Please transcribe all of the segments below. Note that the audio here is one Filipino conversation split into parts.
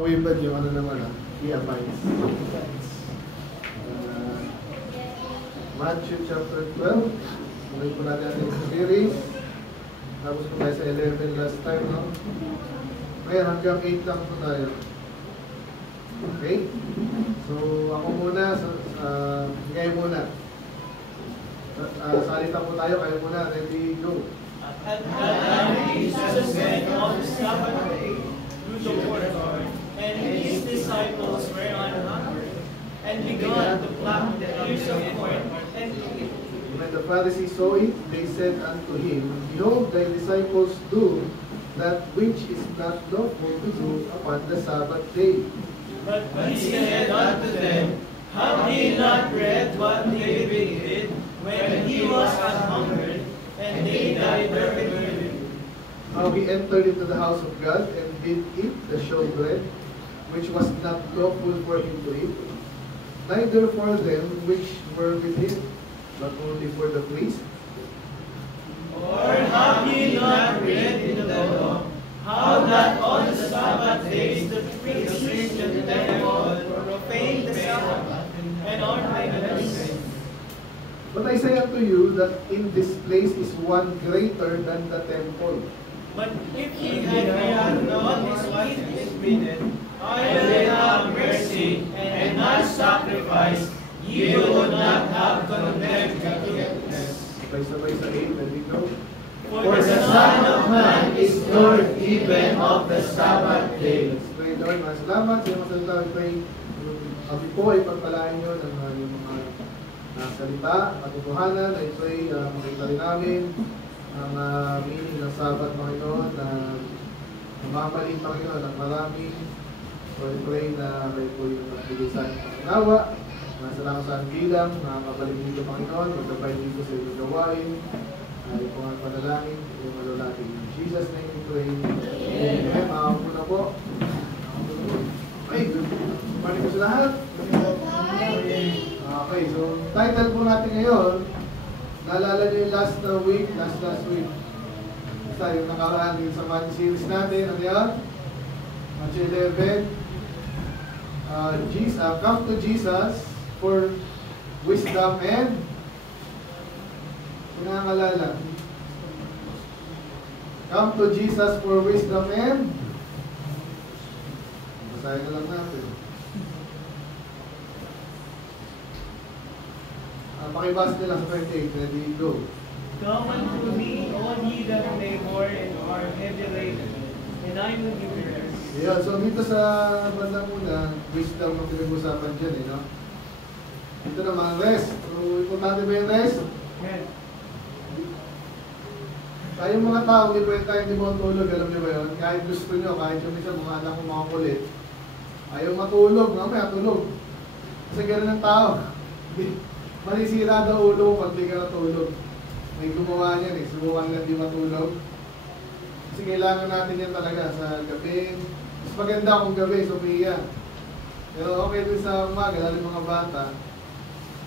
Wibad yung ano naman key abides. Matthew chapter 12. Mulit po natin ating series. Tapos po tayo sa 11 last time, no? Ngayon, hanggang 8 lang po tayo. Okay? So, ako muna, ngayon muna. Salita po tayo, kayo muna. Ready, go. At that time, Jesus went on the Sabbath day through the courtyard, and his disciples were on hunger, and began to pluck the ears of corn and to eat. When the Pharisees saw it, they said unto him, Behold, thy disciples do that which is not lawful to do upon the Sabbath day. But he said unto them, Have ye not read what David did when he was an hungered, and they died their living? How he entered into the house of God and did eat the showbread, which was not lawful for him to eat, neither for them which were with him, but only for the priests. Or have ye not read in the law, how that on the Sabbath days the priests reach the temple, profane the Sabbath, and are idols? But I say unto you that in this place is one greater than the temple. But if ye had not what is written, I will have mercy and not sacrifice, ye would not have condemned wickedness. Sabay-sabay sa 8, let me go. For the Son of Man is Lord even of the Sabbath day. Let's pray, Lord. Salamat sa mga salita. I pray, kami po ay pagpalain nyo ng yung mga salita, katotohanan. I pray, makita rin namin ang meaning ng Sabbath, Panginoon, na mamamalin, Panginoon, ng marami. So I pray na kayo po yung nagbigay ng nawa. Salamat sa bilang, nakakabalik dito, Panginoon, magkabay dito sa inyong gawain. Ay po ang panalangin, yung malulati. In Jesus' name we pray. Amen. Makakampo na po. Okay, good morning po sa lahat. Okay, so title po natin ngayon, naalala nyo yung last week. Basta yung nakaraan yung sa Matthew series natin. Ano yan? Matthew 11. Come to Jesus for wisdom and pinangalala. Come to Jesus for wisdom and basahin na lang natin. Pakibasa nila sa 28. Ready, go. Come unto me, all ye that labor and are heavy laden, and I will give you rest. Ayan, so dito sa bandang muna, wisdom ang pinag-usapan dyan, no? Dito naman, rest. So, importante ba yung rest? Yes. Tayong mga tao, hindi pwede tayo hindi mo tulog, alam niyo ba yun? Kahit gusto nyo, kahit yung isa mga anak ko mga kulit, ayaw matulog, mamaya tulog. Kasi gano'n ng tao. Manisira daw ulo mo pag di ka natulog. May gumawa niyan subukan lang di matulog. Kasi kailangan natin yan talaga sa gabi. Mas maganda kung gabi, sumiya. Pero okay din sa umaga, lalo mga bata.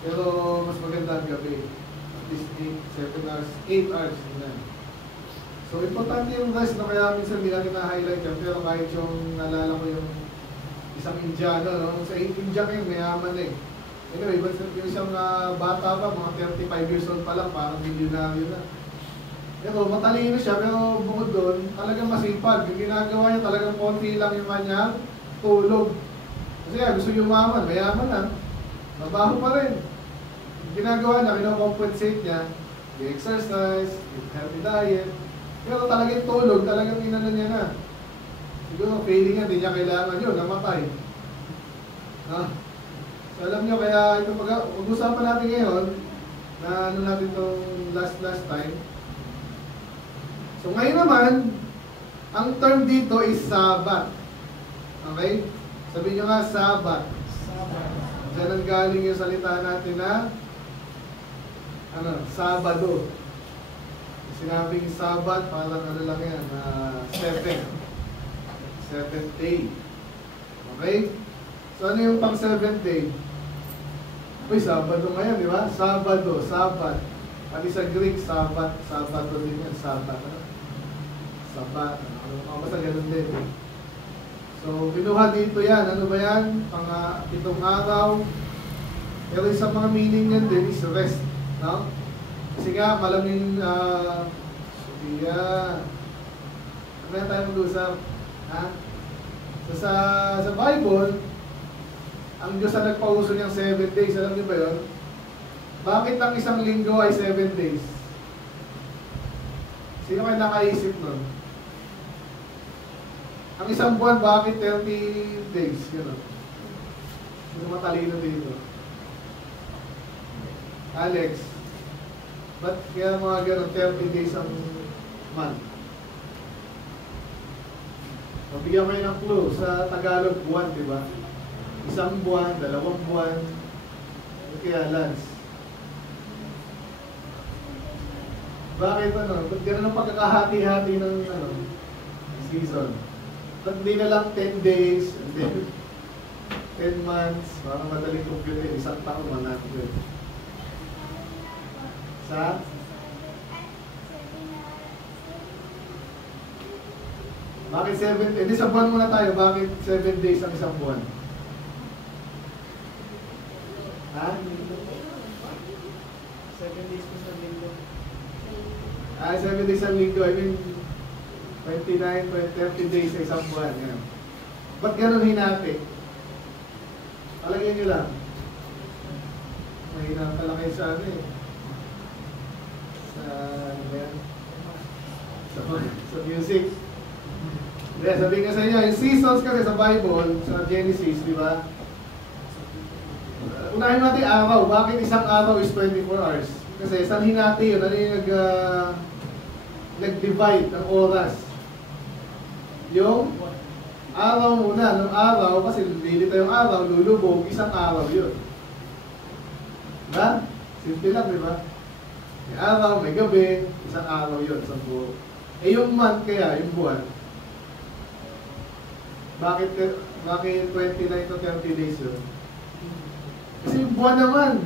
Pero mas maganda ang gabi. At least 8, 7 hours, 8 hours. Yun. So, importante yung rest na kaya minsan hindi natin na-highlight yan. Pero kahit yung nalala ko yung isang Indiano, no? Sa India ngayon, mayaman eh. Anyway, yung isang bata pa, mga 35 years old pa lang, parang milyonaryo na. Pero matalino siya, pero bukod doon, talagang masipag. Yung ginagawa niya, talagang konti lang yung kanyang tulog. Kasi gusto niya umaman, mayaman na. Mabaho pa rin. Yung ginagawa niya, kinocompensate niya, yung exercise, yung healthy diet. Pero talagang tulog, talagang inano niya na. Siguro feeling niya, hindi niya kailangan yun, namatay. So alam niyo, kaya ito pag-usapan natin ngayon, na ano natin itong last time. So ngayon naman, ang term dito is Sabbath. Okay? Sabihin niyo nga, Sabbath. Diyan ang galing yung salita natin na Sabado. Sinabing Sabbath, parang ano lang yan, seventh day. Okay? So ano yung pang 7th day? Uy, Sabado ngayon, di ba? Sabado, Sabbath. Pati sa Greek, Sabbath, Sabado din yan, Sabbath. Sabat, basta ganun din. So So, binuha dito yan. Ano ba yan? Pitong araw. Pero sa mga meaning yan din is rest. No? Kasi nga, malaming ano yan tayo mag-usap? Ha? So, sa Bible, ang Diyos na nagpauso niyang 7 days. Alam niyo ba yun? Bakit ang isang linggo ay 7 days? Sino kayo nakaisip nun? Ang isang buwan, bakit 30 days? Gano'n. Sino matalino dito? Alex, ba't kaya mga gano'n 30 days ang month? Mabigyan kayo ng clue. Sa Tagalog, buwan, di ba? Isang buwan, 2 buwan, kaya Lance. Bakit ba't gano'n ang pagkakahati-hati ng season? Ba't di na lang 10 days, and then 10 months, parang madaling compute, isang taon, 100. Sa? Bakit 7? Hindi, sa buwan muna tayo. Bakit 7 days ang isang buwan? Ha? 7 days po sa linggo. 7 days ang linggo. I mean, 29, 30 days sa isang buwan. Yan. Ba't ganun hinati? Palagyan nyo lang. Mahina pala kayo sa ano eh. Sa music. Yeah, sabihin ko sa inyo, yung seasons kasi sa Bible, sa Genesis, di ba? Unahin natin araw. Bakit isang araw is 24 hours? Kasi saan hinati yun? Ano yung nag-divide ng oras? Yung araw muna. Nung araw, kasi lilita yung araw, lulubog, isang araw yun. Diba? Simple lang, di ba? May araw, may gabi, isang araw yun, isang buo. Eh yung month kaya, yung buwan, bakit 29 to 30 days yun? Kasi yung buwan naman.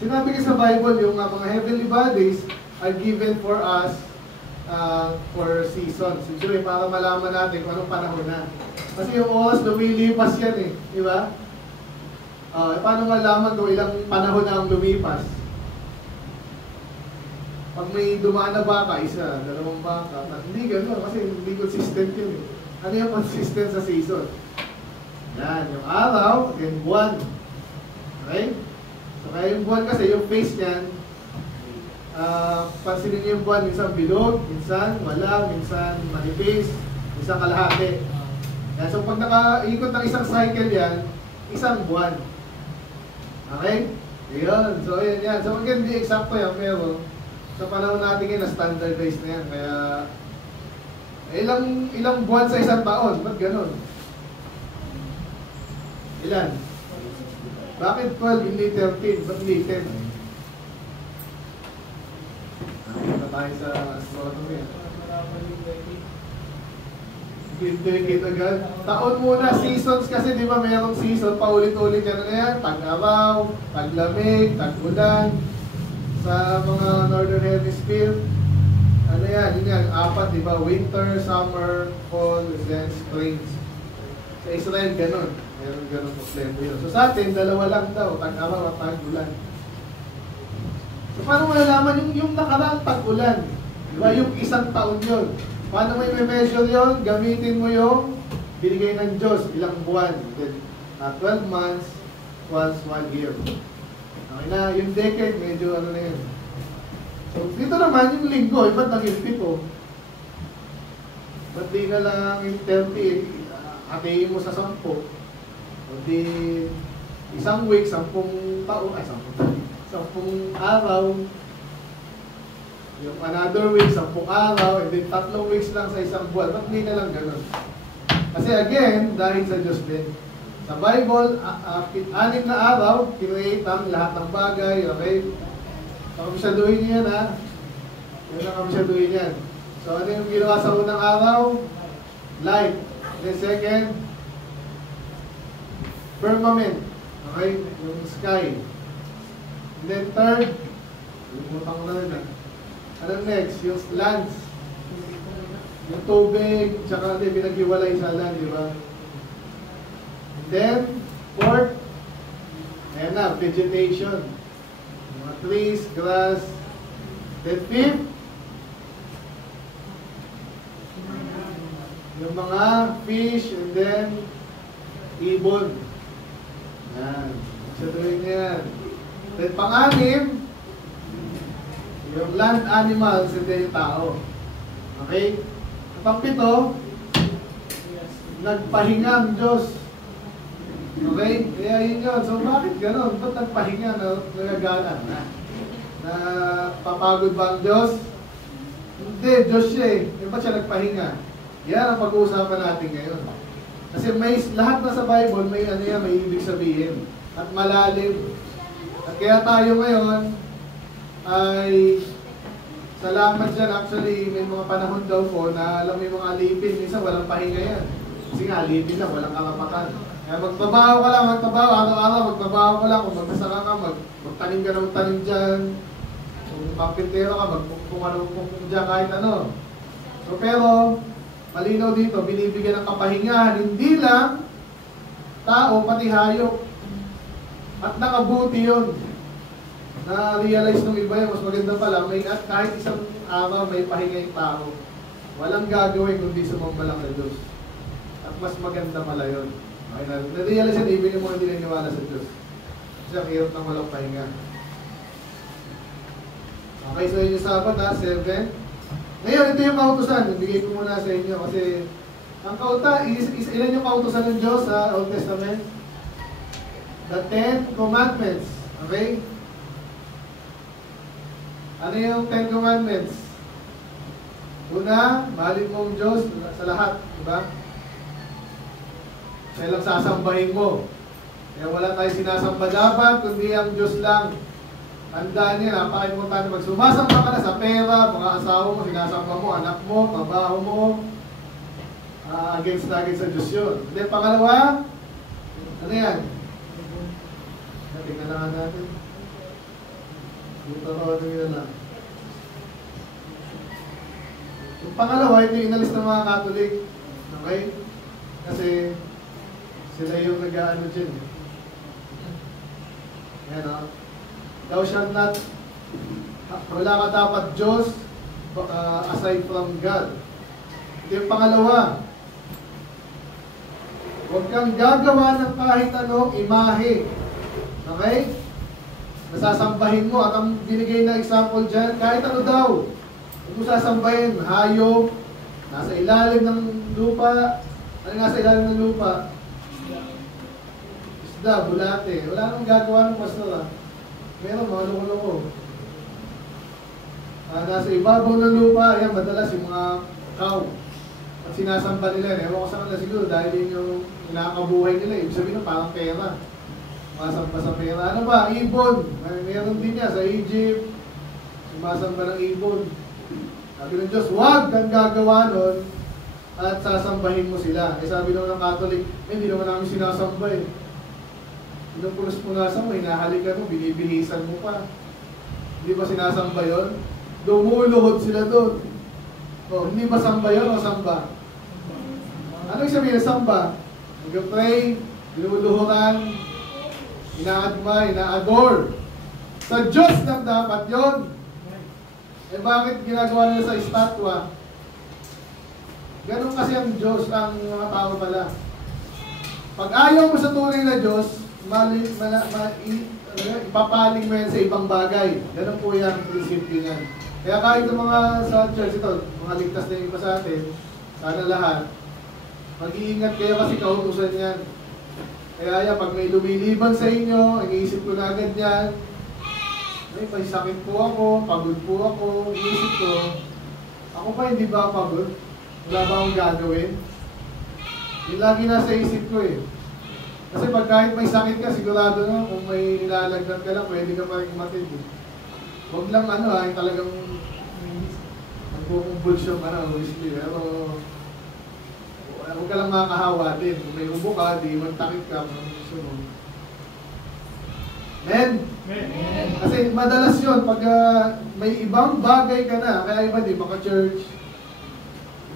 Sinabi ko sa Bible, yung mga heavenly bodies are given for us for seasons. Usually, para malaman natin kung anong panahon na. Kasi yung oras, lumilipas yan eh. Di ba? Paano malaman kung ilang panahon na ang lumipas? Pag may dumaan na baka, 1, 2 baka, hindi gano'n kasi hindi consistent yun eh. Ano yung consistent sa season? Yan, yung araw, then buwan. Okay? So kaya yung buwan kasi, yung phase niyan, pansinin niyo yung buwan, minsan bilog, minsan wala, minsan manipis, minsan kalahati. Yan, so pag nakaikot ng isang cycle yan, isang buwan. Okay? Ayun, so ayan yan. So again, hindi eksakto yan, pero sa panahon natin ngayon, na-standardize na yan. Kaya, ilang buwan sa isang taon? Ba't ganun? Ilan? Bakit 12, hindi 13? Ba't hindi 10? Nakita tayo sa astronomy. Decade agad. Taon muna, seasons kasi di ba mayroong season, paulit-ulit yan na yan. Tag-araw, taglamig, tag-ulan. Sa mga Northern Hemisphere, ano yan, yun yan, 4, di ba? Winter, summer, fall, then spring. Sa Israel, ganun. Meron ganun problema yun. So sa atin, 2 lang daw, tag-araw at tag-ulan. So paano malalaman yung nakaraang tag-ulan? Di ba? Yung isang taon yun. Paano mo i-measure yun? Gamitin mo yung binigay ng Diyos, ilang buwan. Then, 12 months, once 1 year. Okay na, yung decade, medyo ano na yun. So, dito naman, yung linggo, ba't naging 7? Ba't di na lang yung 30, hatiin mo sa 10? O di, isang week, 10 taon, 10 araw. Yung another week, 10 araw, and then 3 weeks lang sa isang buwan. Ba't di na lang ganun? Kasi again, dahil sa Diyos din. Sa Bible, 6 na araw, create ang lahat ng bagay, okay? Kamisyaduhin niyo yan, ha? Yan ang kamisyaduhin yan. So, ano yung ginawa sa unang araw? Light. And then second, firmament. Okay? Yung sky. And then third, limutan ko na rin, ha? Anong next? Yung lands. Yung tubig, tsaka pinaghiwalay sa land, di ba? And then, fourth, ayan na, vegetation. Mga trees, grass. Then fifth, yung mga fish, and then ibon. Yan. Sabihin niya yan. Then pang-anim, yung land animals, and then yung tao. Okay? Pang-pito, nagpahinga ang Diyos. Okay? Kaya yun yun. So bakit gano'n? Ba't nagpahinga na nagagana na? Na papagod ba ang Diyos? Hindi, Diyos siya eh. Ba't siya nagpahinga? Yan ang pag-uusapan natin ngayon. Kasi may, lahat na sa Bible, may ano yan, may ibig sabihin. At malalim. At kaya tayo ngayon ay salamat dyan. Actually, may mga panahon daw po na alam mo yung mga alipin. Minsan walang pahinga yan. Kasi nga, alipin lang, walang karapatan. Kaya magtrabaho ka lang, magtrabaho. Araw-araw, magtrabaho ka lang. Kung magsasaka ka, magtanim ka ng tanim dyan. Kung pampintero ka, magpupukong dyan kahit ano. So, pero, malinaw dito, binibigyan ng kapahingahan. Hindi lang tao, pati hayop. At nakabuti yun. Na-realize nung iba yun, mas maganda pala, may, at kahit isang araw may pahinga yung tao. Walang gagawin kundi sumamba lang sa Diyos. At mas maganda pala yun. Okay, na-realize yun, even yung mga hindi naniniwala sa Diyos. Kasi ang hirap ng walang pahinga. Okay, so yun yung Sabat ha, 7. Ngayon, ito yung kautusan. Ibigay ko muna sa inyo kasi ang ilan yung kautusan ng Diyos sa Old Testament? The 10 Commandments. Okay? Ano yung 10 Commandments? Una, mahalin mo ang Diyos sa lahat. Diba? Siya lang sasambahin mo. Kaya wala tayo sinasamba dapat, kundi ang Diyos lang. Tandaan niya, napaka-importante. Pag sumasamba ka na sa pera, mga asawa mo, sinasamba mo, anak mo, trabaho mo, against na against sa Diyos yun. Then pangalawa, ano yan? Tingnan na nga natin. Ito nyo na. Yung pangalawa, ito yung inalis ng mga Catholic. Okay? Kasi sila yung nag-ano dyan. Ayan o. Thou shalt not, wala ka dapat Diyos aside from God. Ito yung pangalawa. Huwag kang gagawa ng kahit anong imahe. Okay? Masasambahin mo. At ang binigay na example dyan, kahit ano daw. Huwag mo sasambahin. Hayop, nasa ilalim ng lupa. Ano nasa ilalim ng lupa? Isda, bulate. Wala nang gagawa ng pastor ha. Meron mga loko-loko. Nasa ibabaw ng lupa, ayan, madalas yung mga cow. At sinasamba nila, ewan ko sa kanila siguro dahil yun yung nakakabuhay nila. Ibig sabihin parang pera. Sumasamba sa pera. Ano ba? Ibon. Meron din niya sa Egypt. Sumasamba ng ibon. Sabi ng Diyos, huwag kang gagawa nun at sasambahin mo sila. Eh sabi naman ng Catholic, hindi naman namin sinasamba eh. Pinupunas-punasan mo, hinahalikan mo, binibihisan mo pa. Hindi ba sinasamba yun? Dumuluhod sila doon. O, hindi ba samba yun o samba? Ano yung sabihin ng samba? Mag-pray, binuluhuran, ina-adma, ina-adore. Sa Diyos lang dapat yun. Eh bakit ginagawa nila sa estatwa? Ganun kasi ang Diyos, ang mga tao pala. Pag ayaw mo sa tunay na Diyos, ipapaling mo yan sa ibang bagay. Ganun po yan, prinsipyo yan. Kaya kahit yung mga sa church ito, mga ligtas na yung iba sa atin, sana lahat, mag-iingat kayo kasi kautusan yan. Kaya yan, pag may lumiliban sa inyo, iniisip ko na agad yan, may sakit po ako, pagod po ako, iniisip ko, ako pa hindi ba pagod? Wala ba akong gagawin? Yung lagi nasa isip ko eh. Kasi pag kahit may sakit ka, sigurado na kung may nilalagdag ka lang, pwede ka pa rin umatid. Huwag lang ano ha, yung talagang nagkukumbulsyon ka na, obviously. Pero huwag ka lang makahawa din. Kung may ubo ka, di magtakit ka. Men? Kasi madalas yun, pag may ibang bagay ka na, kaya iba di, maka-church,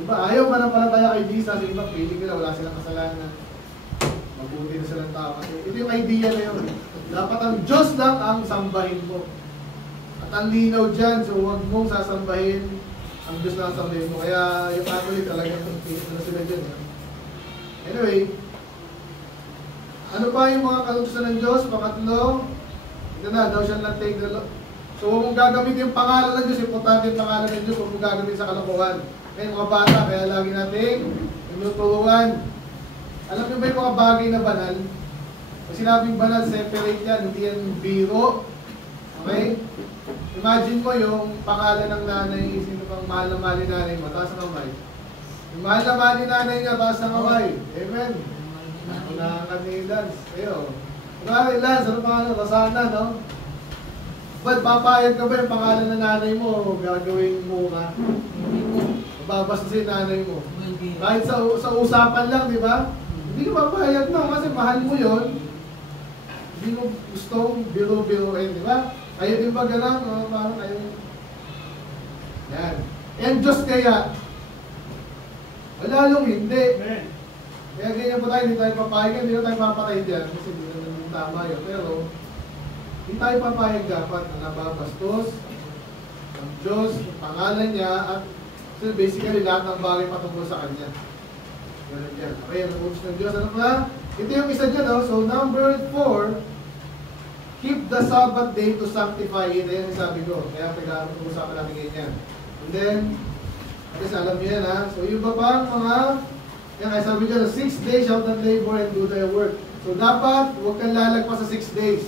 Diba? Ayaw manampalataya kay Jesus. Yung iba, feeling nila, wala silang kasalanan. Mabuti na silang tao. Kasi ito yung idea na yun. Dapat ang Diyos lang ang sambahin mo. At ang linaw dyan, so huwag mong sasambahin ang Diyos lang ang sambahin mo. Kaya yung Catholic talagang na sila dyan. Anyway, ano pa yung mga kautusan ng Diyos? Pangatlo, ito na, thou shalt not take the law. So huwag mong gagamitin yung pangalan ng Diyos. Importante yung pangalan ng Diyos. Huwag mong gagamitin sa kalokohan. Kaya mga bata, kaya lagi natin tinuturuan. Alam niyo ba yung mga bagay na banal? Pag sinabing banal, separate yan. Hindi yan biro. Okay? Imagine mo yung pangalan ng nanay, sino pang mahal na mahal ni nanay mo, taas ang kamay. Yung mahal na mahal ni nanay niya, taas ang kamay. Amen. Wala ka ni Lance. Ayo. Kunwari, Lance, ano pangalan? Rosana, no? Ba't papayag ka ba yung pangalan ng nanay mo, gagawin mo ka? Babas si nanay mo. Kahit sa usapan lang, di ba? Hindi ka papayag na kasi mahal mo yon. Hindi mo gustong biro-biroin, di ba? Kayo din ba gano'n? Parang kayo. Yan. And Diyos kaya, lalong hindi. Kaya ganyan po tayo, hindi tayo papayag, hindi na tayo papatay dyan. Kasi hindi naman tama yun. Pero, hindi tayo papayag dapat na nababastos ang Diyos, ang pangalan niya, at so basically lahat ng bagay patungkol sa Kanya. Ganun yan. Okay, ang utos ng Diyos. Ano pa? Ito yung isa dyan. Oh. So number 4, keep the Sabbath day to sanctify it. Ayan yung sabi ko. Kaya pinag-uusapan natin ganyan. And then, at least alam niyo yan ha. So yung iba pang mga, yan kaya sabi dyan, 6 days shall not labor and do thy work. So dapat, huwag kang lalagpas sa 6 days.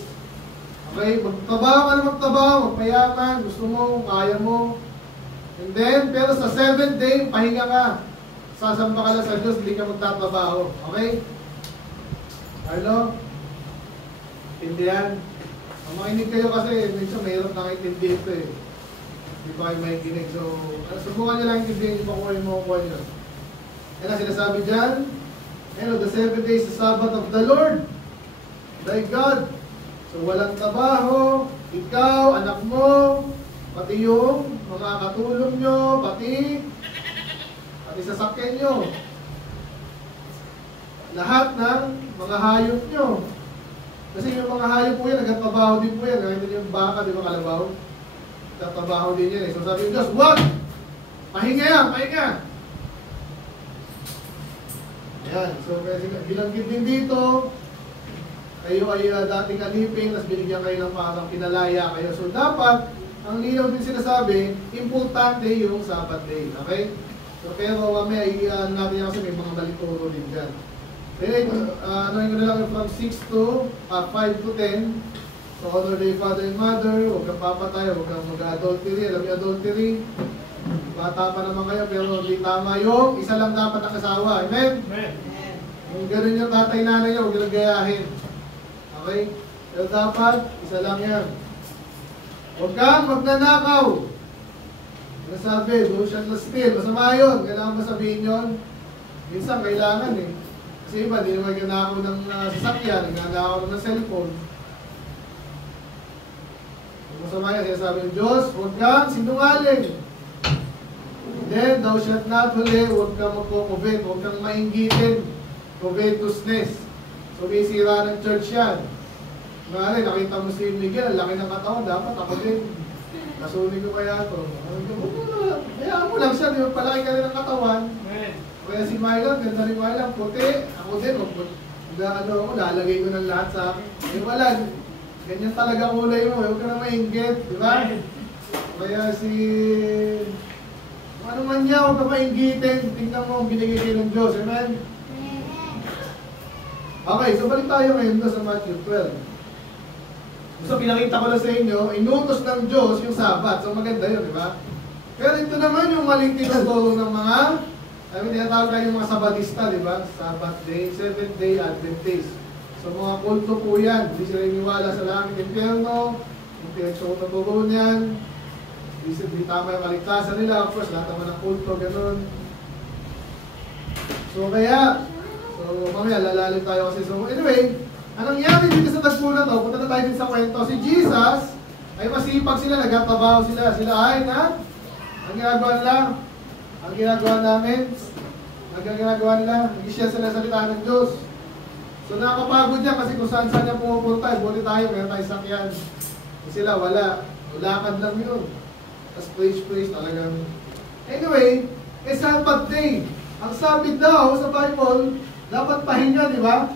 Okay, magtrabaho ka na magtrabaho, magpayaman, gusto mo, kaya mo. And then, pero sa 7th day, pahinga ka. Sasamba ka lang sa Diyos, hindi ka magtatrabaho. Okay? Carlo? Intindihan? Makinig kayo kasi, minsan mahirap nakintindi ito eh. Hindi pa kayo makikinig. So, subukan nyo lang intindihin yung makuha yung makuha nyo. Yan ang sinasabi dyan. The 7 days is the Sabbath of the Lord, thy God. So, walang trabaho, ikaw, anak mo, pati yung mga katulong nyo, pati sasakyan nyo. Lahat ng mga hayop nyo. Kasi yung mga hayop po yan, nagtatrabaho din po yan. Ngayon yung baka, di ba kalabaw? Nagtatrabaho din yan eh. So sabi ng Diyos, wag! Pahinga yan, pahinga! Ayan, so kasi binanggit din dito, kayo ay dating aliping, tapos binigyan kayo ng parang pinalaya kayo. So dapat, ang linaw din sinasabi, importante yung Sabbath day. Okay? So pero mamaya, natin yan kasi may mga balituro din dyan. Okay, ano yung lang from 6 to 5 to 10. So honor day father and mother, huwag kang papatay, huwag kang mag-adultery. Alam niyo adultery? Bata pa naman kayo, pero hindi tama yung isa lang dapat ang asawa. Amen? Amen. Kung gano'n yung tatay nanay niyo, huwag yung gayahin. Okay? Pero dapat, isa lang yan. Huwag kang magnanakaw. Ano sabi? Thou shalt not steal. Masama yun. Kailangan ba sabihin yun? Minsan, kailangan eh. Kasi iba, hindi naman nagnanakaw ng sasakyan, nagnanakaw ng cellphone. Masama yan. Kaya sabi ng Diyos, huwag kang sinungaling. Then, thou shalt not huli. Huwag kang magkukuvet. Huwag kang mainggitin. Covetousness. So, may sira ng church yan. Mali, nakita mo si Miguel, laki ng katawan, dapat ako din. Nasunin ko kaya ito. Kaya mo lang siya, di ba? Palaki ka rin ng katawan. Kaya si Mylan, ganda ni Mylan, puti. Ako din, lalagay ko ng lahat sa akin. Eh wala, ganyan talaga kulay mo, huwag ka na mainggit, di ba? Kaya si... ano man niya, huwag ka mainggitin. Tingnan mo, binigay kayo ng Diyos, amen? Okay, so balik tayo ngayon sa Matthew 12. So pinakita ko na sa inyo, inutos ng Diyos yung Sabat. So maganda yun, di ba? Pero ito naman yung maling tinuturo ng mga, tinatawag tayo yung mga Sabatista, di ba? Sabbath day, 7th day Adventist. So mga kulto po yan. Hindi sila iniwala sa langit impyerno, yung pinagsuoturo niyan. Hindi tama yung kaligtasan nila. Of course, lahat naman ng kulto, ganun. So kaya, mamaya lalalim tayo kasi. So anyway, anong nangyari dito sa tagpo na to, punta na tayo din sa kwento. Si Jesus, ay masipag sila, nagtatrabaho sila. Sila ay ang ginagawa nila, Ang ginagawa namin, ang ginagawa nila, hindi siya sinasalita ng Diyos. So nakakapagod yan kasi kung saan niya pumupunta, buti tayo, meron tayo sakyan. Sila wala, ulakad lang yun. Tapos praise talagang. Anyway, Sabbath day. Ang Sabbath daw sa Bible, dapat pahinga, di ba?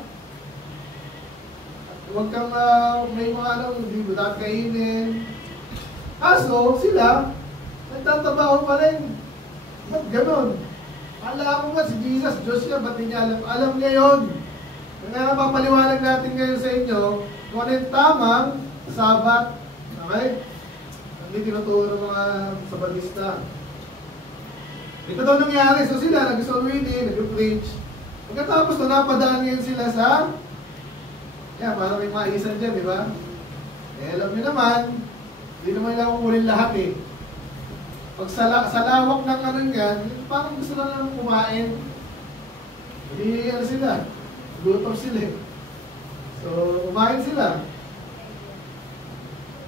Huwag kang may mga hindi mo dapat kainin. Kaso, sila, nagtatabaho pa rin. Ba't ganon? Alam mo ba si Jesus, Diyos niya, ba't niya alam? Alam niya yun. Kaya napapaliwanag natin ngayon sa inyo, kung ano yung tamang Sabat. Okay? Hindi tinuturo ng mga Sabatista. Ito daw nangyari. So sila, nag-solwini, nag-preach. Pagkatapos na napadaan ngayon sila sa para may maisan dyan, di ba? Alam nyo naman, hindi naman nila kukunin lahat eh. Pag sa lawak ng ano yan, parang gusto lang naman kumain. Hindi sila. Gutom sila eh. So, kumain sila.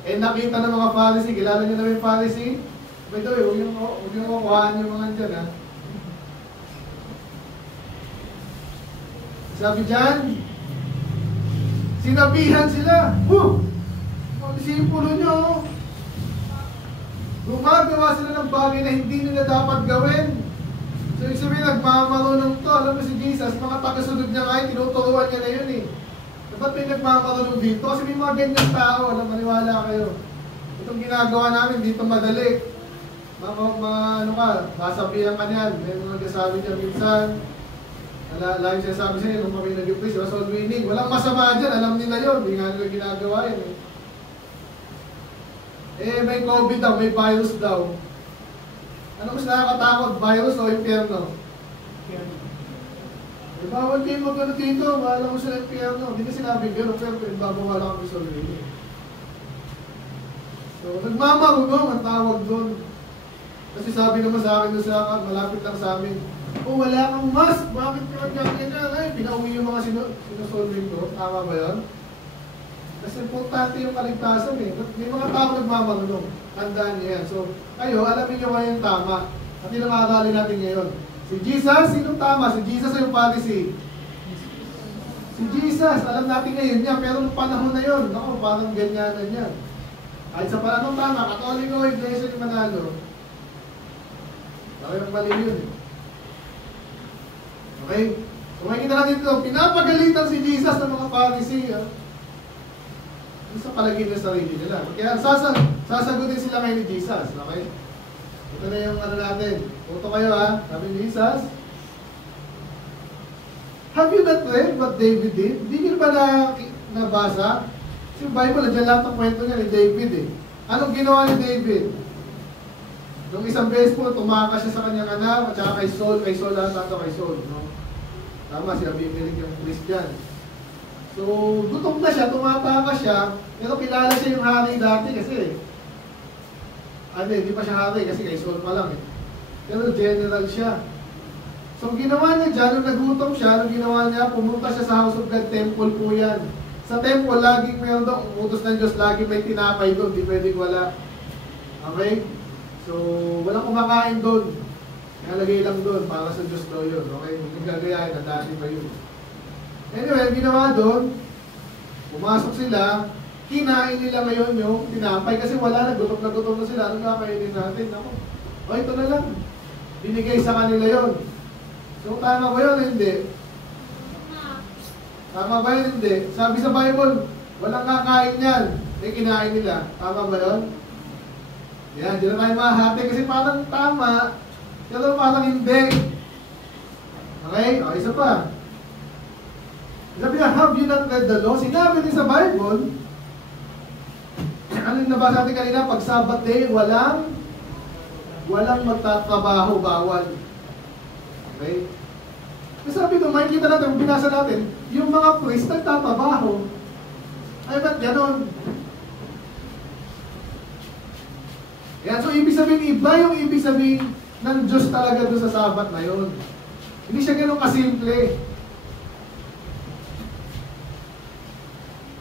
Nakita ng mga Pharisee, kilala nyo na yung Pharisee? By the way, huwag yung kukuhaan yung mga dyan ha. Sabi dyan, sinabihan sila, mga disipulo nyo, gumagawa sila ng bagay na hindi nila dapat gawin. So, yung sabihin, nagmamarunong to. Alam mo si Jesus, mga tagasunod niya ngayon, tinuturuan niya na yun eh. Dapat may nagmamarunong dito? Kasi may mga ganyan tao, maniwala kayo. Itong ginagawa namin, dito madali. Sasabihan ka niyan. May mga nagsasabi niya minsan. Lagi siya sabi sa'yo, nung kami nag-preach, was all winning. Walang masama dyan, alam nila yun. Hindi nga nila ginagawa yun eh. May COVID daw, may virus daw. Ano mas nakakatakot, virus o impyerno? Bawal kayo mag-ano dito, wala ko sa impyerno. Hindi na sinabing gano'n, pero babawala kami sa winning. So, nagmamarunong ang tawag doon. Kasi sabi naman sa akin doon sa malapit lang sa amin, wala kang mask, bakit ka nagkaganyan? Ay, pinauwi yung mga sinusolving ko. Tama ba yun? Kasi importante yung kaligtasan eh. May mga tao nagmamarunong. Tandaan niyo yan. So, kayo, alamin niyo kayo yung tama. At yun ang aralin natin ngayon. Si Jesus, sinong tama? Si Jesus o yung Pharisee? Si Jesus, alam natin ngayon niya. Pero nung panahon na yun, parang ganyanan yan. Kahit sa anong tama, Katoliko, Iglesia ni Manalo. Yung mali yun eh. Okay? So makikita natin ito, pinapagalitan si Jesus ng mga Pharisee. Ano sa palagay ng sarili nila? Kaya sasagutin sila ngayon ni Jesus. Okay? Ito na yung ano natin. Punto kayo ha. Sabi ni Jesus, have you not read what David did? Hindi nyo ba nabasa? Kasi yung Bible, nandiyan lahat ng kwento niya ni David eh. Anong ginawa ni David? Nung isang beses po, tumakas siya sa kanyang anak, at saka kay Saul lahat ato kay Saul. No? Tama, si Abimelech yung Christian. So, gutom na siya, tumatakas siya, pero kilala siya yung hari dati kasi. Hindi pa siya hari kasi kay Saul pa lang eh. Pero general siya. So, ginawa niya dyan, nung nagutom siya, nung ginawa niya, pumunta siya sa House of God, temple po yan. Sa temple, laging mayroon doon, utos ng Diyos, laging may tinapay doon, di pwedeng wala. Okay? So, walang kumakain doon. Nalagay lang doon para sa Diyos daw yun. Okay? Huwag gagayahin, na dati pa yun. Anyway, ginawa doon, pumasok sila, kinain nila ngayon yung tinapay kasi wala na, gutom na sila. Ano kakainin natin? Ako, ito na lang. Binigay sa kanila yon. So, tama ba yun? Hindi. Tama ba yun? Hindi. Sabi sa Bible, walang kakain yan. Kinain nila. Tama ba yun? Yan, di na tayo mahati kasi parang tama, pero parang hindi. Okay? O, isa pa. Sabi na, have you not read the law? Sinabi din sa Bible, ano yung nabasa natin kanina? Pag Sabbath day, walang magtatrabaho, bawal. Okay? Kasi sabi doon, makikita natin, binasa natin, yung mga priest nagtatrabaho. Ay, ba't ganon? Yan, so ibig sabihin, iba yung ibig sabihin ng Diyos talaga doon sa Sabat na yun. Hindi siya ganun kasimple.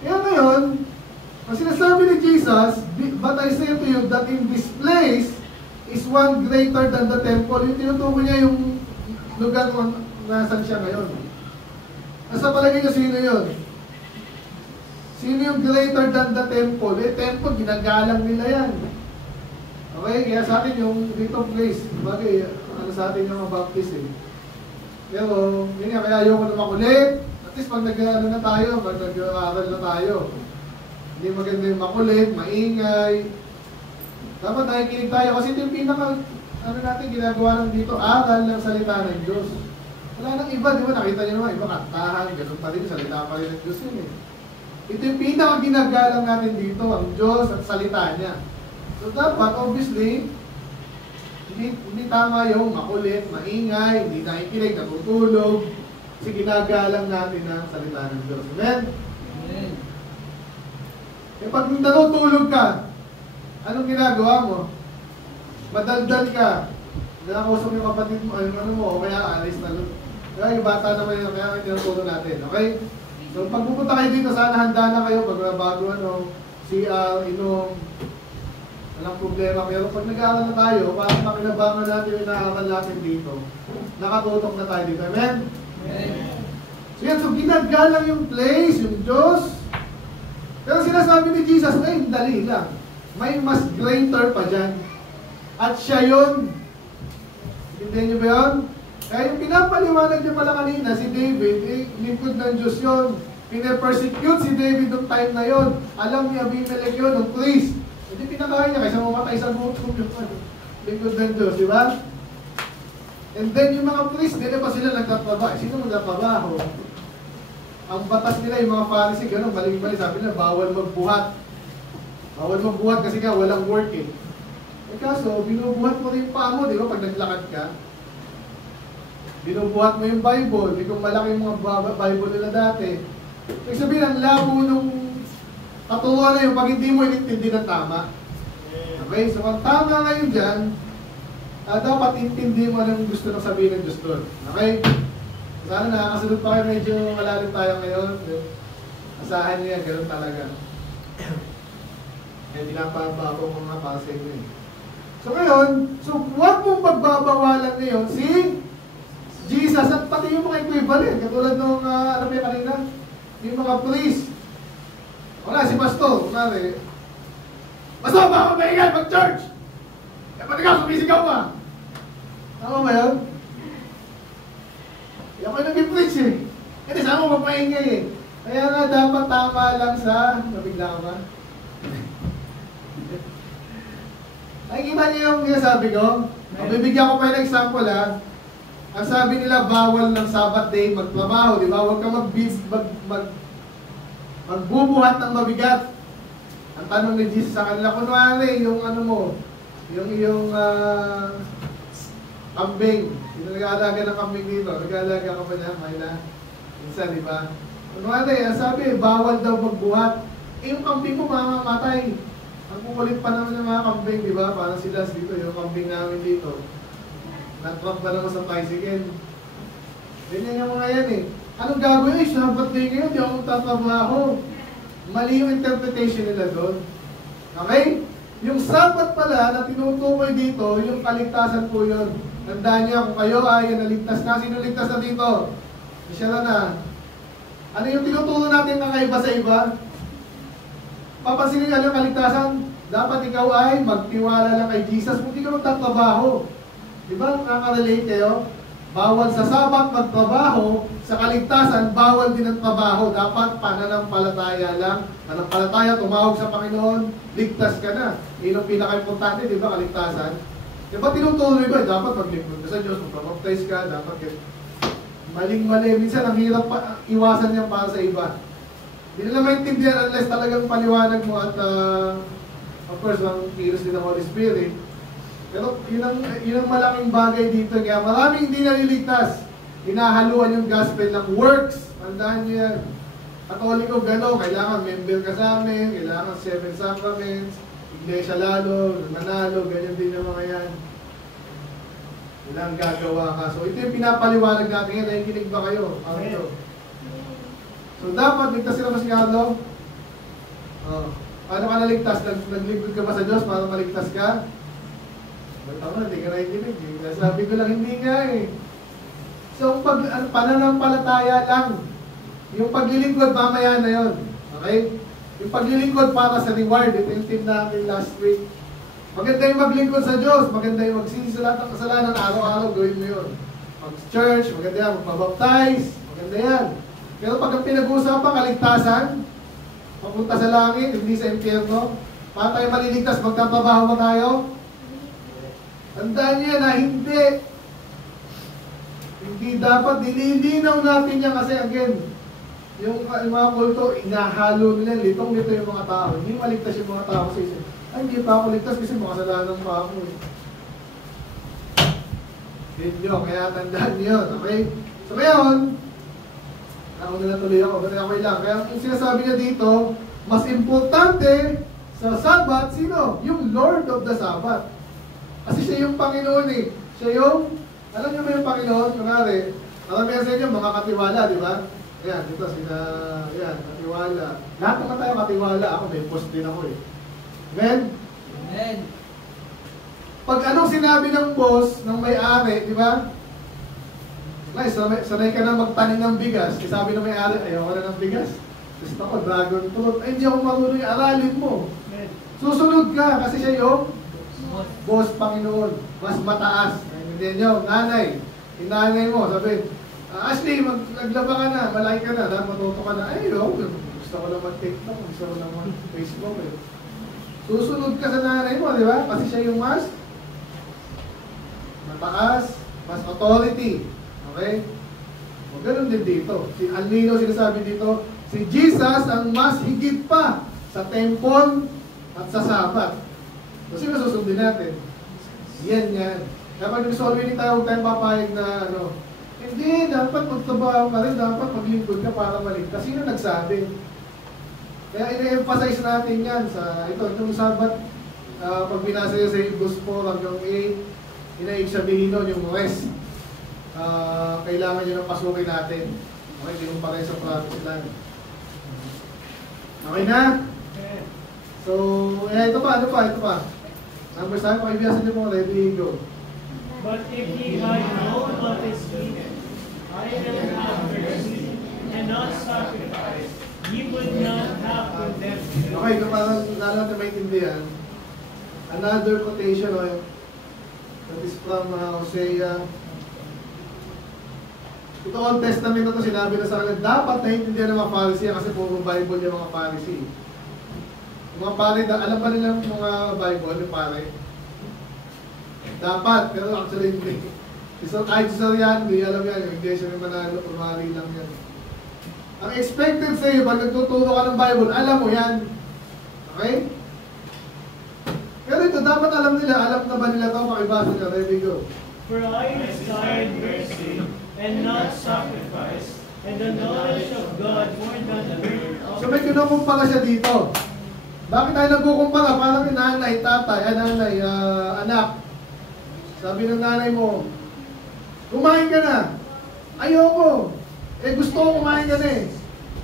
Kaya ngayon, ang sinasabi ni Jesus, but I say to you that in this place, is one greater than the temple. Yung tinutukoy niya yung lugar kung nasan siya ngayon. Nasa palagay niya sino yun? Sino yung greater than the temple? Eh, temple, ginagalang nila yan. Okay, kaya sa atin yung dito place, bagay, ano sa atin yung mga baptist eh. Pero, yun nga, kaya ayoko na makulit. At least pag nag-ano na tayo, pag nag-aaral na tayo, hindi maganda yung makulit, maingay. Dapat nakikinig tayo kasi ito yung pinaka, ano natin, ginagawa lang dito, aral ng salita ng Diyos. Wala nang iba, di ba? Nakita niyo naman, iba kantahan, ganun pa rin, salita pa rin ng Diyos yun eh. Ito yung pinaka ginagalang natin dito, ang Diyos at salita niya. So dapat, obviously, hindi tama yung makulit, maingay, hindi nakikinig, natutulog, kasi ginagalang natin ang salita ng Diyos. Amen? Amen. Eh pag natutulog ka, anong ginagawa mo? Madaldal ka. Nakakusap yung kapatid mo, ano mo, o kaya alis na. Kaya yung bata naman yun, kaya tinutulog natin. Okay? So pag pupunta kayo dito, sana handa na kayo pag bago CR, inom, walang problema. Pero pag nag-aaral na tayo, para makinabangan natin yung inaaral natin dito, nakatutok na tayo dito. Amen? Amen. So yan, so ginagalang yung place, yung Diyos. Pero sinasabi ni Jesus, ay, dali lang. May mas greater pa dyan. At siya yun. Intindihan niyo ba yun? Kaya yung pinapaliwanag niyo pala kanina, si David, lingkod ng Diyos yun. Pine-persecute si David noong time na yun. Alam ni Abimelech yun, ng priest. Hindi pinakain niya kaysa mamatay sa gutom yung lingkod ng Diyos, di ba? And then yung mga priest, hindi pa sila nagtatrabaho. Sino magtatrabaho? Ang batas nila, yung mga Pharisee, gano'n, maling-mali, sabi nila, bawal magbuhat. Bawal magbuhat kasi nga walang work eh. Eh kaso, binubuhat mo rin yung paa mo, di ba, pag naglakad ka? Binubuhat mo yung Bible, di kung malaki yung mga Bible nila dati. Ibig sabihin, ang labo nung katuwa na yung pag hindi mo inintindi ng tama. Okay, so ang tama ngayon dyan, dapat intindi mo anong gusto nang sabihin ng Diyos doon. Okay? Sana nakakasunod pa kayo, medyo malalim tayo ngayon. Asahan niya, ganoon talaga. Kaya pinapaba ko mga para sa inyo eh. So ngayon, so huwag mong pagbabawalan ngayon si Jesus at pati yung mga equivalent. Katulad nung, ano ba kanina? Yung mga priest. Wala, si pastor. Kunwari, pastor, baka maingay mag-church! Eh, pati ka, sumisigaw ka! Tama ba yun? Hindi ako nag-preach eh. Kasi saan mo magpaingay eh. Kaya nga dapat tama lang sa... Nabigla ka ba? Nakikita niyo yung sinasabi ko? Bibigyan ko pa yung example ha. Ang sabi nila, bawal ng Sabbath day magtrabaho, di ba? Huwag ka magbubuhat ng mabigat. Ang tanong ni Jesus sa kanila, kunwari, yung ano mo, yung kambing. Sino nag-aalaga ng kambing dito? Nag-aalaga ka pa niya, Mayla? Minsan, di ba? Kunwari, ang sabi, bawal daw magbuhat. Eh, yung kambing mo mamamatay. Ang kukulit pa naman ng mga kambing, di ba? Parang sila dito, yung kambing namin dito. Natrap ba naman sa tricycle? Ganyan yung mga yan eh. Anong gagawin? Eh, Sabbath day ngayon, di ako magtatrabaho. Mali yung interpretation nila doon. Okay? Yung Sabbath pala na tinutukoy dito, yung kaligtasan po yun. Tandaan niya kung kayo ay naligtas na. Sino ligtas na dito? Siya na. Ano yung tinuturo natin na kaiba sa iba? Papansinin niyo yung kaligtasan. Dapat ikaw ay magtiwala lang kay Jesus. Hindi ka magtatrabaho. Diba? Nakaka-relate kayo? Bawal sa Sabat magtrabaho, sa kaligtasan, bawal din ang trabaho. Dapat pananampalataya lang. Pananampalataya, tumawag sa Panginoon, ligtas ka na. Yun ang pinaka-importante, di ba, kaligtasan? Diba tinutuloy ba? Dapat maglingkod ka sa Diyos, magpapaptize ka, dapat maling-mali. Minsan, ang hirap iwasan niyan para sa iba. Hindi nila maintindihan unless talagang paliwanag mo at of course, ang kilos din ng Holy Spirit. Pero yun ang malaking bagay dito. Kaya maraming hindi naliligtas. Hinahaluan yung gospel ng works. Tandaan nyo yan. Katoliko gano'n. Kailangan member ka sa amin. Kailangan 7 sacraments. Iglesia lalo. Manalo. Ganyan din yung mga yan. Kailangan gagawa ka. So ito yung pinapaliwanag natin yan. Nakikinig ba kayo? Ito. So dapat ligtas sila mas Carlo. Paano ka naligtas? Naglingkod ka ba sa Diyos para maligtas ka? Tama, hindi ka nakikinig. Sabi ko lang, hindi nga eh. So, pananampalataya lang. Yung paglilingkod, mamaya na yon. Okay? Yung paglilingkod para sa reward, ito yung team natin last week. Maganda yung maglingkod sa Diyos, maganda yung magsisi sa lahat ng kasalanan, araw-araw gawin mo yun. Mag-church, maganda yan, magpabaptize, maganda yan. Pero pag ang pinag-uusapan, kaligtasan, papunta sa langit, hindi sa impyerno, para tayo maliligtas, magtatrabaho ba tayo? Tandaan niya na hindi. Hindi dapat, nililinaw natin yan kasi again, yung mga kulto, inahalo nila, litong-lito yung mga tao. Hindi maligtas yung mga tao kasi ay, hindi pa ako ligtas kasi makasalanan pa ako eh. Yun, kaya tandaan niyo yun, okay? So ngayon, nauna na tuloy ako, but okay lang. Kaya yung sinasabi niya dito, mas importante sa Sabbath, sino? Yung Lord of the Sabbath. Kasi siya yung Panginoon eh. Siya yung, alam niyo ba yung Panginoon? Kunwari, maramihan sa inyo, mga katiwala, di ba? Ayan, dito sila, ayan, katiwala. Lahat naman tayo katiwala. Ako, may post din ako eh. Amen? Amen. Pag anong sinabi ng boss, ng may-ari, di ba? Nice, sanay ka na magtanim ng bigas. Kasi sabi ng may-ari, ayaw ka na ng bigas. Gusto ko, dragon fruit. Ay, hindi ako marunong, aralin mo. Susunod ka, kasi siya yung boss Panginoon. Mas mataas. Hindi nyo, nanay. Yung nanay mo, sabi, Ashley, naglaba ka na, malaki ka na, dapat matuto ka na. Ay, gusto ko lang mag-TikTok, gusto ko lang mag-Facebook. Susunod ka sa nanay mo, di ba? Kasi siya yung mas mataas, mas authority. Okay? O ganun din dito. Si Almino sinasabi dito, si Jesus ang mas higit pa sa temple at sa Sabat. So sino susundin natin? Yan. Kapag nag-solve tayo, huwag tayong papayag na hindi, dapat magtrabaho ka rin, dapat maglingkod ka para maligtas. Sino nagsabi? Kaya ina-emphasize natin yan sa itong Sabat, pag binasa nyo sa Hebrews 4 hanggang 8, inaig sabihin nun yung rest. Kailangan nyo nang pasukin natin. Okay, tinumpara sa promise lang. Okay na? So, ito pa. Number 7, pakibiyasan nyo po, ready, go. But if ye had known what is needed, I will have mercy and not sacrifice, ye would not have condemned me. Okay, kung parang natin maintindihan, another quotation that is from Hosea. Ito Old Testament na ito, sinabi na sa kanila, dapat naiintindihan ng mga Pharisee kasi puro Bible yung mga Pharisee. Yung mga pare, alam ba nila yung mga Bible, yung pare? Dapat, pero actually hindi. So kahit sa yan, hindi alam yan, yung Iglesia may Manalo, kumari lang yan. Ang expected sa iyo, pag nagtuturo ka ng Bible, alam mo yan. Okay? Pero ito, dapat alam na ba nila ito? Pakibasa nila, ready, go. For I desired mercy and not sacrifice, and the knowledge of God more than the burnt offering. So may kinukumpara siya dito. Bakit tayo nagkukumpara? Parang yung nanay, tatay, anak. Sabi ng nanay mo, kumain ka na. Ayoko. Gusto ko kumain ka na eh.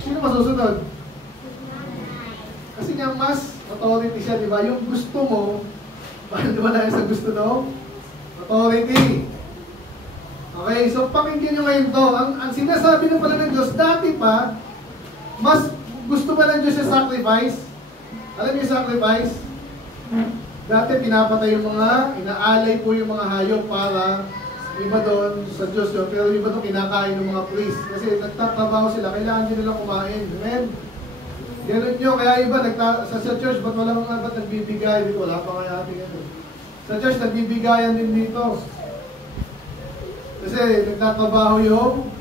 Sino masusunod? Kasi nga mas authority siya, di ba? Yung gusto mo, di ba na sa gusto no? Authority. Okay, so pakinggan nyo ngayon to. Ang sinasabi ng pala ng Diyos, dati pa, mas gusto pa ng Diyos yung sacrifice. Alam niyo yung sacrifice? Dati pinapatay yung inaalay po yung mga hayop para iba doon sa Diyos yun. Pero iba doon kinakain ng mga priest. Kasi nagtatrabaho sila, kailangan din nilang kumain. Amen? Ganun nyo, kaya iba, sa church, ba't nagbibigay dito? Wala pa kaya ating ano. Sa church, nagbibigayan din dito. Kasi nagtatrabaho yung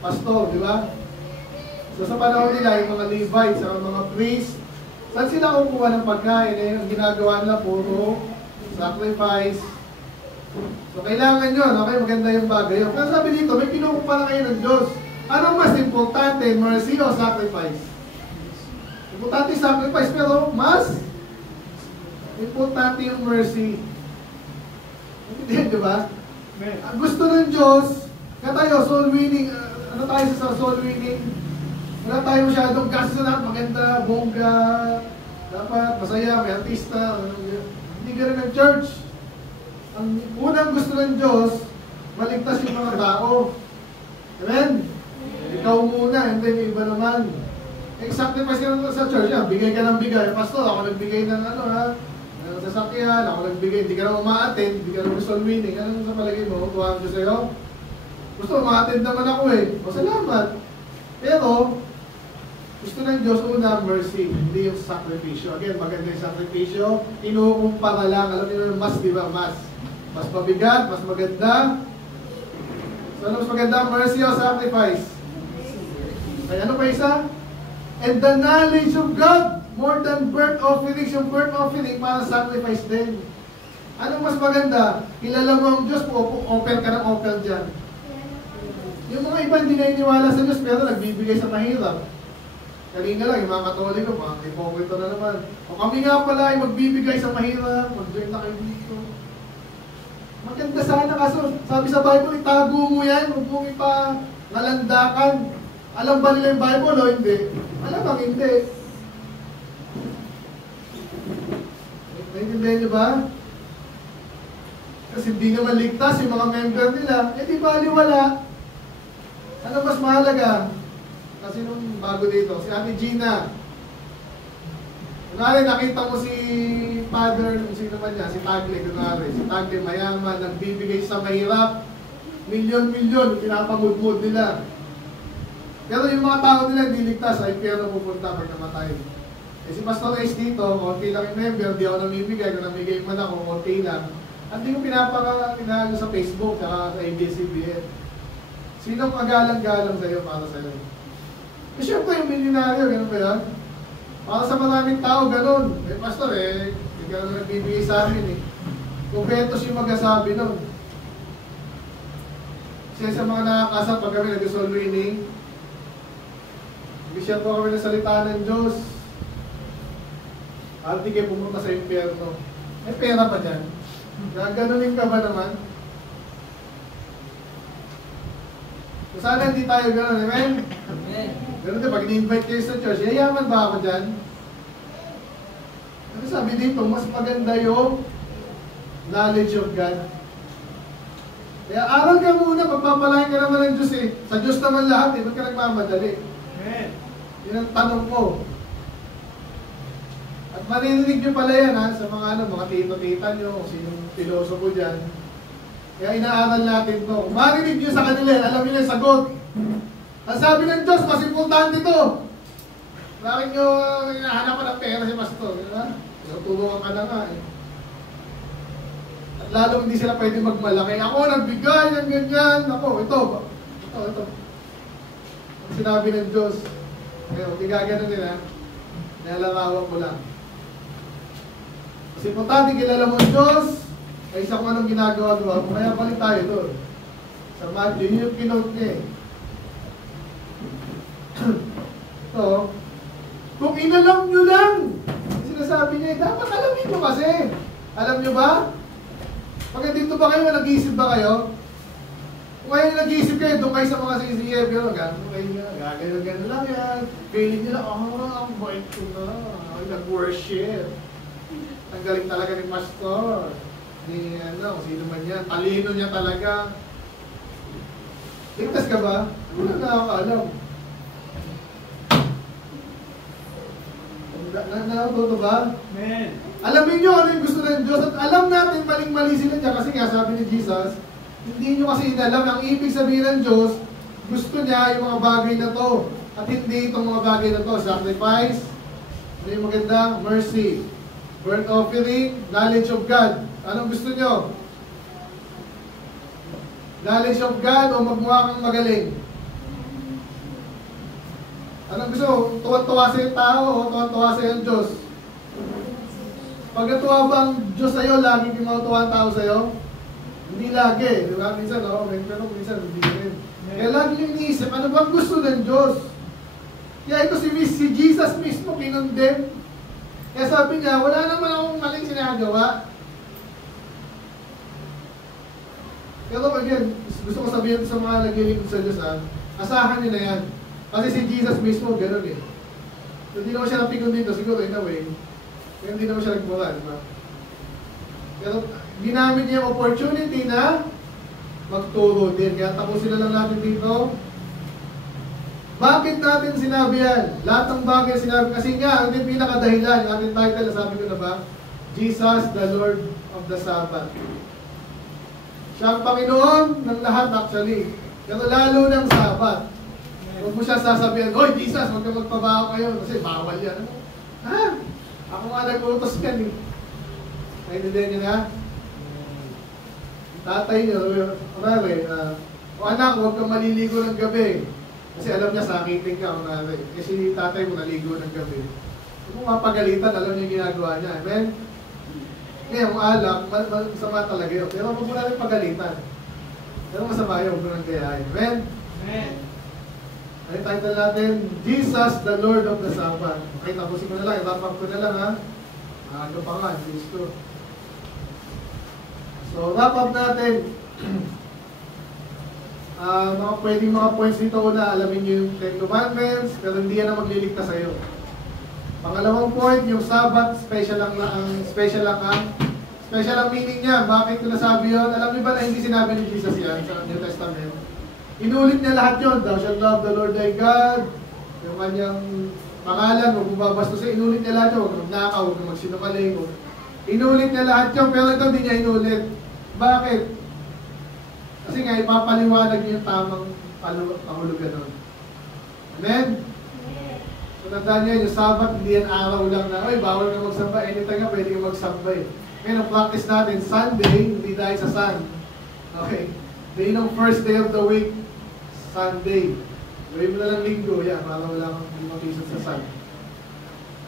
pastor, di ba? So sa panahon nila, yung mga Levites, ang mga priests, saan sila kukuha ng pagkain? Ang ginagawa nila, puro sacrifice. So kailangan yun, okay? Maganda yung bagay yun. Pero sabi dito, may kinukumpara kayo ng Diyos. Anong mas importante, mercy o sacrifice? Importante yung sacrifice, pero mas importante yung mercy. Hindi, di ba? Gusto ng Diyos, kaya tayo, soul winning, ano tayo sa soul winning? Wala tayo masyadong gasto na maganda, bongga, dapat masaya, may artista. Hindi gano'n ng church. Ang unang gusto ng Diyos, maligtas yung mga tao. Amen? Ikaw muna, and then yung iba naman. Sacrifice ka naman sa church, bigay ka ng bigay. Pastor, ako nagbigay ng ng sasakyan, ako nagbigay, hindi ka na umaattend, hindi ka na gusto winning. Anong sa palagay mo? Tuwa ang Diyos sa'yo? Gusto, umaattend naman ako eh. O salamat. Pero, gusto ng Diyos una, mercy, hindi yung sakripisyo. Again, maganda yung sakripisyo, inuumpara lang. Alam niyo yung mas, di ba? Mas mabigat, mas maganda. So, ano mas maganda? Mercy o sacrifice? Kaya ano pa isa? And the knowledge of God, more than burnt offerings. Yung burnt offering, para sacrifice din. Anong mas maganda? Kilala mo ang Diyos, open ka ng open dyan. Yung mga iba hindi naniniwala sa Diyos, pero nagbibigay sa mahirap. Kanina lang, yung mga Katoliko, mga hipokrito na naman. O kami nga pala ay magbibigay sa mahirap, mag-join na kayo dito. Maganda sana, kaso sabi sa Bible, itago mo yan, huwag mong ipangalandakan. Alam ba nila yung Bible o hindi? Alam bang hindi? Naintindihan niyo ba? Kasi hindi naman ligtas yung mga member nila, di baliwala. Ano mas mahalaga? Kasi nung bago dito, si Ate Gina. Kunwari, nakita mo si Father, sino man niya, si Tagle, kunwari. Si Tagle, mayaman, nagbibigay sa mahirap. Milyon-milyon, pinapangudmud nila. Pero yung mga tao nila hindi ligtas, ay pero pupunta pag namatay. Eh si Pastor Ace dito, konti lang yung member, hindi ako namimigay, kung namigay man ako, konti lang. At hindi ko pinapakinahan sa Facebook, saka sa ABS-CBN. Sinong magalang-galang sa'yo para sa'yo? Eh syempre yung milyonaryo, gano'n ba yan? Para sa maraming tao, gano'n. Eh Pastor, hindi ka naman nagbibigay sa amin eh. Kumpletos yung magsasabi nun. Kasi sa mga nakakasal, pag kami nag-soul winning, Bishop po kami ng salita ng Diyos. Hindi kayo pumunta sa impyerno. May pera pa dyan. Gaganunin ka ba naman? So sana hindi tayo gano'n. Amen? Amen. Ganun din, pag ni-invite kayo sa church, yayaman ba ako dyan? Ano sabi dito? Mas maganda yung knowledge of God. Kaya aral ka muna, pagpapalain ka naman ng Diyos eh. Sa Diyos naman lahat eh, ba't ka nagmamadali? Amen. Yun ang tanong ko. At maririnig nyo pala yan sa mga tito-tita nyo, sinong pilosopo dyan. Kaya inaaral natin to. Kung marinig nyo sa kanila yan, alam nyo yung sagot. Ang sabi ng Diyos, mas importante ito. Bakit nyo hinahanap pa ng pera si Pastor? Tutulungan ka na nga eh. At lalong hindi sila pwede magmalaki. Ako nagbigay ng ganyan. Ako, ito. Sinabi ng Diyos, ngayon, hindi gagano nila, nalalawak mo lang. Kasi importante, kilala mo ang Diyos, ay isa kung anong ginagawa mo, kaya balik tayo doon. Sa Matthew, yun yung kinote niya eh. So, kung inalam nyo lang, sinasabi niya, dapat alamin nyo kasi. Alam nyo ba? Pag dito ba kayo, nag-iisip ba kayo? Kung ngayon nag-iisip kayo, doon kayo sa mga CCF, gano'n gano'n lang yan. Feeling nila, ang bait ko na, nag-worship. Ang galing talaga ni Pastor. Ni sino man yan, talino niya talaga. Ligtas ka ba? Wala nakakaalam. Nakakatuto ba? Amen. Alamin nyo ano yung gusto ng Diyos at alam natin maling-mali sila dyan kasi nga sabi ni Jesus, hindi nyo kasi inalam. Ang ibig sabihin ng Diyos, gusto niya yung mga bagay na to. At hindi itong mga bagay na to. Sacrifice, ano yung maganda? Mercy, burnt offering, knowledge of God. Anong gusto nyo? Knowledge of God o magmukha kang magaling? Anong gusto mo? Tuwan-tuwa sa yung tao o tuwan-tuwa sa yung Diyos? Pag natuwa ba ang Diyos sa'yo, laging matuwa ang tao sa'yo? Hindi lagi. Di ba? Minsan, pero minsan hindi rin. Kaya lagi yung iniisip, ano bang gusto ng Diyos? Kaya ito si Jesus mismo kinondem. Kaya sabi niya, wala naman akong maling sinagawa. Pero again, gusto ko sabihin sa mga naglilingkod sa Diyos, asahan niyo na yan. Kasi si Jesus mismo, gano'n eh. So, hindi naman siya napikon dito, siguro in a way. Kaya hindi naman siya nagmura, di ba? Pero ginamit niya yung opportunity na magturo din. Kaya tapusin na lang natin dito. Bakit natin sinabi yan? Lahat ng bagay sinabi. Kasi nga, ang yung pinakadahilan, yung ating title, nasabi ko na ba? Jesus, the Lord of the Sabbath. Siya ang Panginoon ng lahat actually. Pero lalo ng Sabbath. Huwag mo siya sasabihin, "Hoy, Jesus, huwag ka magpabaho kayo." Kasi bawal yan. Ha? Ako nga nag-utos yan eh. Naintindihan niyo na? Tatay niyo, kunwari, "O anak, huwag kang maliligo ng gabi." Kasi alam niya, sakitin ka, kunwari. Kasi tatay mo naligo ng gabi. Huwag mo mapagalitan, alam niya yung ginagawa niya. Amen? Ngayon, kung alak, masama talaga yun. Pero huwag mo natin pagalitan. Pero masama yun, huwag mo nang gayahin. Amen? Amen. Ay, title natin, Jesus, the Lord of the Sabbath. Okay, tapusin ko na lang. Wrap up ko na lang, ha? Ano pa nga, Kristo. So, wrap up natin. Pwedeng mga points dito na alamin nyo yung Ten Commandments, pero hindi yan ang magliligtas sa'yo. Pangalawang point, yung Sabbath, special ang meaning niya. Bakit ko nasabi yun? Alam niyo ba na hindi sinabi ni Jesus yan sa New Testament? Inulit niya lahat yun. Thou shalt love the Lord thy God. Yung kanyang pangalan, huwag mong babastusin. Inulit niya lahat yun. Huwag mong nakaw, huwag mong magsinungaling. Inulit niya lahat yun, pero ito hindi niya inulit. Bakit? Kasi nga, ipapaliwanag niya yung tamang pahulugan nun. Amen? So, tandaan niyo, yung Sabbath, hindi yan araw lang na, "Oy, bawal ka magsamba." Anytime nga, pwede ka magsamba eh. Ngayon, ang practice natin, Sunday, hindi dahil sa sun. Okay? Day ng first day of the week, Sunday. Gawin mo na lang linggo, yan, para wala kang matisod sa sun.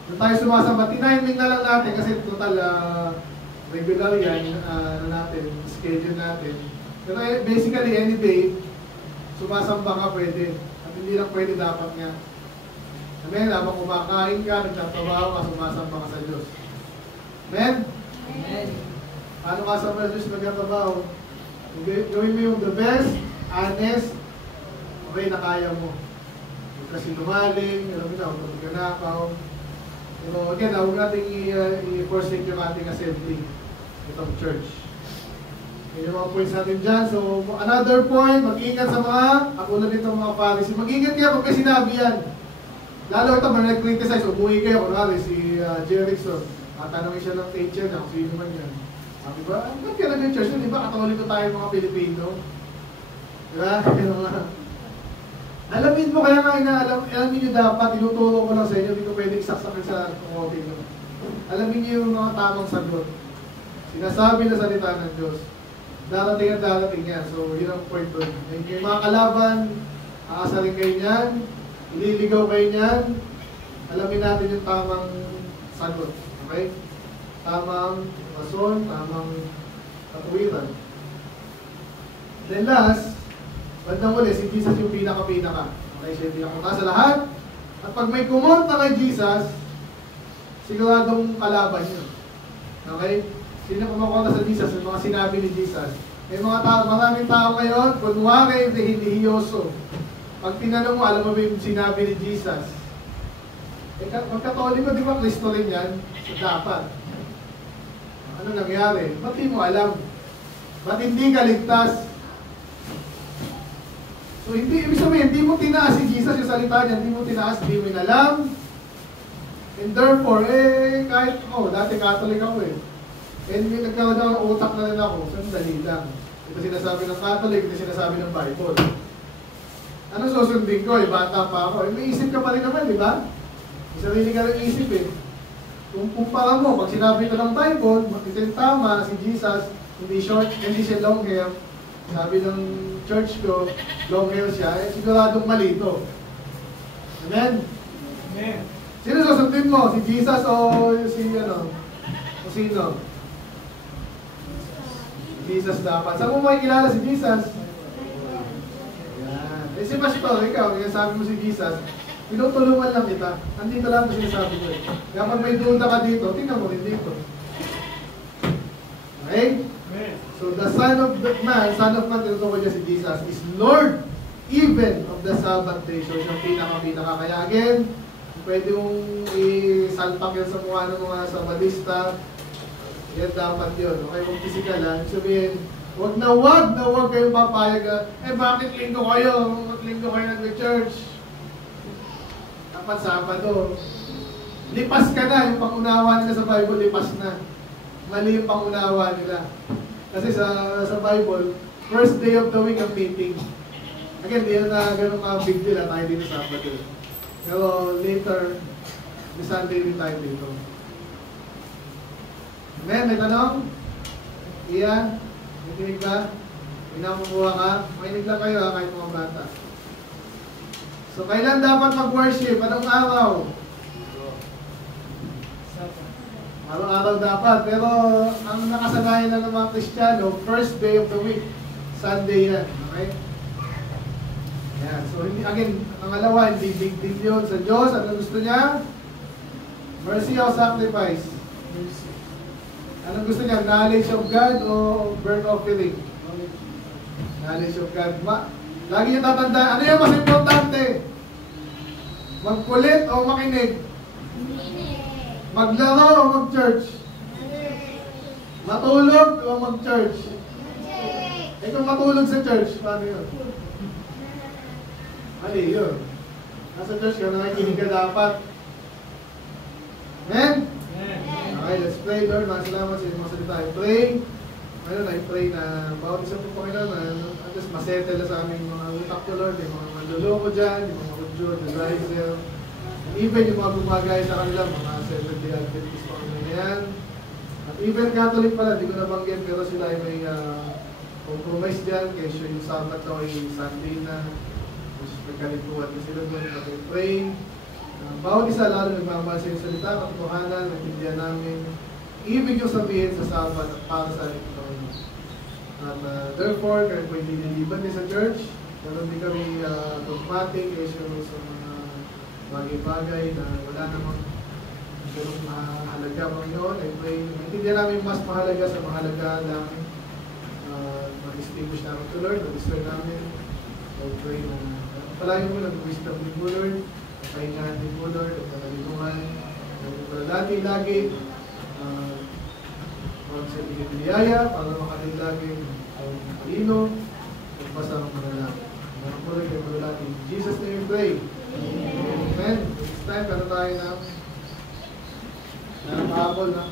Kung tayo sumasamba, tiniming na lang natin kasi total regular yan, natin, schedule natin. Pero basically, any day, sumasamba ka pwede. At hindi lang pwede, dapat nga. Amen? Habang kumakain ka, nagtatrabaho ka, sumasamba ka sa Diyos. Amen? Amen. Paano ka sa Diyos nagtatrabaho? Gawin mo yung the best, honest, okay, na kaya mo. Huwag ka sinungaling, alam mo na, huwag ka magnanakaw. Pero again, huwag natin i-forsake yung ating assembly, itong church. Yan yung mga points natin dyan. So, another point, mag-ingat sa mga, katulad nitong mga Pharisee. Mag-ingat kayo pag may sinabi yan. Lalo ito, may nag-criticize, umuwi kayo, kunwari si Jerickson. Tatanungin siya ng teacher niya, kung sino man yan. Sabi ba, ba't ka nag-church yun? Diba, katoliko tayo mga Pilipino? Diba? Alamin mo, kaya nga alamin nyo dapat, tinuturo ko lang sa inyo, hindi ko pwede isaksakin sa kumopin. Alamin nyo yung mga tamang sagot. Sinasabi na salita ng Diyos. Darating at darating yan. So, yun ang point doon. Yung mga kalaban, aasarin kayo niyan, ililigaw kayo niyan, alamin natin yung tamang sagot. Okay? Tamang rason, tamang katuwiran. Then last, bandang uli, si Jesus yung pinaka-pinaka. Okay, siya yung pinaka sa lahat. At pag may kumonta kay Jesus, siguradong kalaban yun. Okay? Sino kumakonta sa Jesus? Yung mga sinabi ni Jesus. May mga tao, maraming tao ngayon, kunwari, religyoso. Pag tinanong mo, alam mo ba yung sinabi ni Jesus? Pagkatoliko, di ba Kristo rin yan? So, dapat. Ano nangyari? Ba't di mo alam? Ba't hindi ka ligtas? So, ibig sabihin, hindi mo tinaas si Jesus yung salita niya, hindi mo tinaas, hindi mo inalam. And therefore, kahit ako, dati Catholic ako eh. And may nagkaroon ako ng utak na rin ako, sandali lang. Ito sinasabi ng Catholic, ito sinasabi ng Bible. Ano susundin ko eh, bata pa ako. May isip ka pa rin naman, di ba? May sarili ka rin isip eh. Kung kumpara mo, pag sinabi ko ng Bible, ito yung tama, si Jesus, hindi short, hindi siya long hair. Sabi ng church ko, long hair siya, siguradong mali ito. Amen? Amen. Sino susundin mo? Si Jesus o si ano? O sino? Jesus dapat. Saan mo makikilala si Jesus? Yan. Eh si Pastor, ikaw, kaya sabi mo si Jesus, tinutulungan lang kita. Andito lang ito sinasabi ko eh. Kaya pag may duda ka dito, tingnan mo rin dito. Okay? So the Son of Man, tinutukoy niya si Jesus, is Lord even of the Sabbath day. So yung pinaka-pinaka. Kaya again, pwede mong isalpak yan sa mukha ng mga Sabbathista. Yan dapat yun. Okay, kung physical ha, sabihin, wag kayong papayag na, bakit linggo kayo? Bakit linggo kayo nag-church? Dapat Sabado. Lipas ka na, yung pangunawa nila sa Bible, lipas na. Mali yung pangunawa nila. Kasi sa Bible, first day of the week ang meeting. Again, di yun na ganun mga big deal tayo dito sa Sabado. Pero later, may Sunday rin tayo dito. Amen? May tanong? Iyan? May tinig ba? May nakukuha ka? Mainig lang kayo kahit mga bata. So, kailan dapat mag-worship? Anong araw? Araw-araw dapat. Pero, ang nakasanayan na ng mga Kristiyano, first day of the week. Sunday yan. Okay? Yan. So, again, pangalawa, hindi big deal yun sa Diyos. Ano gusto niya? Mercy o sacrifice? Mercy. Anong gusto niya? Knowledge of God o burnt offering? Knowledge of God. Lagi niyo tatandaan, ano yung mas importante? Magkulit o makinig? Maglaro o mag-church? Matulog o mag-church? Eh kung matulog sa church, paano yun? Mali yun. Nasa church ka, nakikinig ka dapat. Amen? Okay, let's pray, Lord. Salamat sa mga salita. I pray. Ngayon, I pray na bawat isa po Panginoon na at least masettle na sa aming mga utak ko, Lord. Yung mga manluloko dyan, yung mga kudyo, the riser. And even yung mga gumagay sa kanila, mga Seventh-day Adventist Panginoon yan. At even Catholic pala, di ko nabanggit, pero sila ay may compromise dyan. Kaya yung Sabbath daw ay Sunday na. Nagkalituan na sila doon. At I pray. Bawat isa lalo nagmamahal sa iyong salita, katotohanan, natindihan namin ibig yung sabihin sa Sabbath at para sa ating Panginoon. At therefore, kaya po hindi niliban din sa church, pero hindi kami dogmatic issue sa mga bagay-bagay na wala namang ganun mahalaga Panginoon. I pray, natindihan namin mas mahalaga sa mahalaga namin. Mag-distinguish namin ito, Lord, mag-discern namin. I pray na palayo mo lang, wisdom din mo, Lord. Pahingahan din po, Lord, at nalilungan. Lagi huwag sa pinipiliyaya para makatid lagi ang talino at basta ang manalangin. Mga po rin kayo natin. In Jesus' name we pray. Amen. This time, pero tayo na nakapapol na.